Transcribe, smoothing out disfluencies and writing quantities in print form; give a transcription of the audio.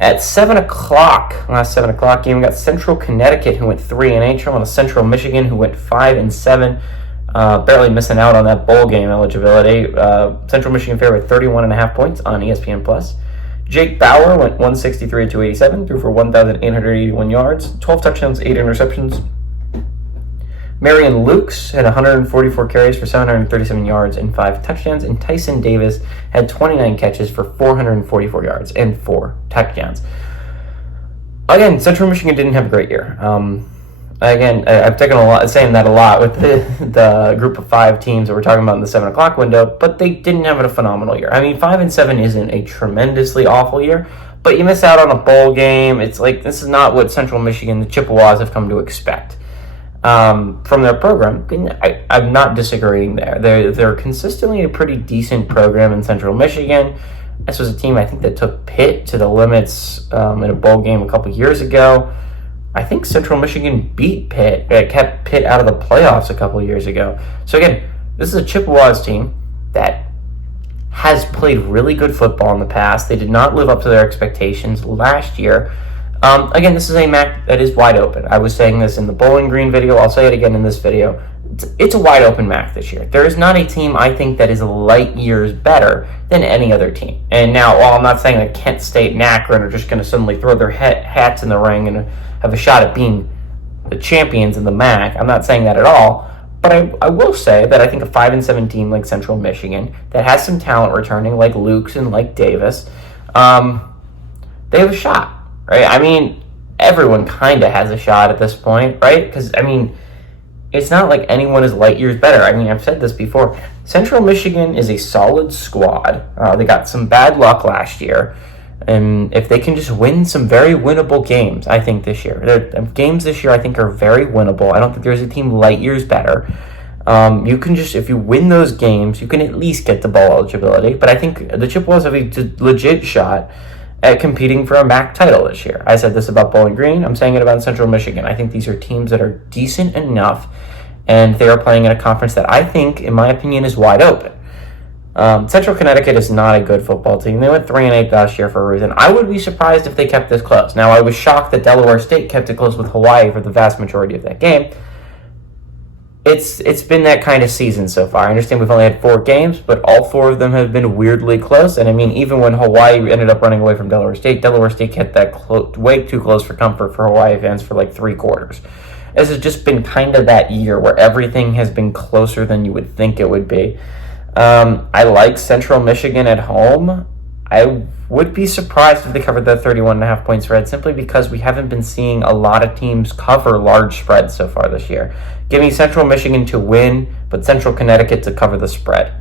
At 7 o'clock, last 7 o'clock game, we got Central Connecticut, who went 3-8, traveling to Central Michigan, who went 5-7, barely missing out on that bowl game eligibility. Central Michigan favored with 31.5 points on ESPN+. Jake Bauer went 163 to 287, threw for 1,881 yards, 12 touchdowns, 8 interceptions. Marion Lukes had 144 carries for 737 yards and 5 touchdowns, and Tyson Davis had 29 catches for 444 yards and 4 touchdowns. Again, Central Michigan didn't have a great year. I've taken saying that a lot with the group of 5 teams that we're talking about in the 7 o'clock window, but they didn't have a phenomenal year. I mean, 5-7 isn't a tremendously awful year, but you miss out on a bowl game. It's like, this is not what Central Michigan, the Chippewas, have come to expect from their program. I'm not disagreeing there. They're consistently a pretty decent program in Central Michigan. This was a team, I think, that took Pitt to the limits in a bowl game a couple years ago. I think Central Michigan beat Pitt. It kept Pitt out of the playoffs a couple years ago. So again, this is a Chippewas team that has played really good football in the past. They did not live up to their expectations last year. Again, this is a MAC that is wide open. I was saying this in the Bowling Green video. I'll say it again in this video. It's a wide open MAC this year. There is not a team, I think, that is light years better than any other team. And now, while I'm not saying that Kent State and Akron are just going to suddenly throw their hats in the ring and have a shot at being the champions in the MAC, I'm not saying that at all. But I will say that I think a 5-7 team like Central Michigan that has some talent returning, like Lukes and like Davis, they have a shot. Right? I mean, everyone kind of has a shot at this point, right? Because, I mean, it's not like anyone is light years better. I mean, I've said this before. Central Michigan is a solid squad. They got some bad luck last year. And if they can just win some very winnable games, I think this year. Their games this year, I think, are very winnable. I don't think there's a team light years better. You can just, if you win those games, you can at least get the bowl eligibility. But I think the Chippewas have a legit shot at competing for a MAC title this year. I said this about Bowling Green. I'm saying it about Central Michigan. I think these are teams that are decent enough, and they are playing in a conference that I think, in my opinion, is wide open. Central Connecticut is not a good football team. They went 3-8 last year for a reason. I would be surprised if they kept this close. Now, I was shocked that Delaware State kept it close with Hawaii for the vast majority of that game. It's been that kind of season so far. I understand we've only had 4 games, but all 4 of them have been weirdly close. And I mean, even when Hawaii ended up running away from Delaware State kept that way too close for comfort for Hawaii fans for like 3 quarters. This has just been kind of that year where everything has been closer than you would think it would be. I like Central Michigan at home. I would be surprised if they covered that 31.5 point spread, simply because we haven't been seeing a lot of teams cover large spreads so far this year. Give me Central Michigan to win, but Central Connecticut to cover the spread.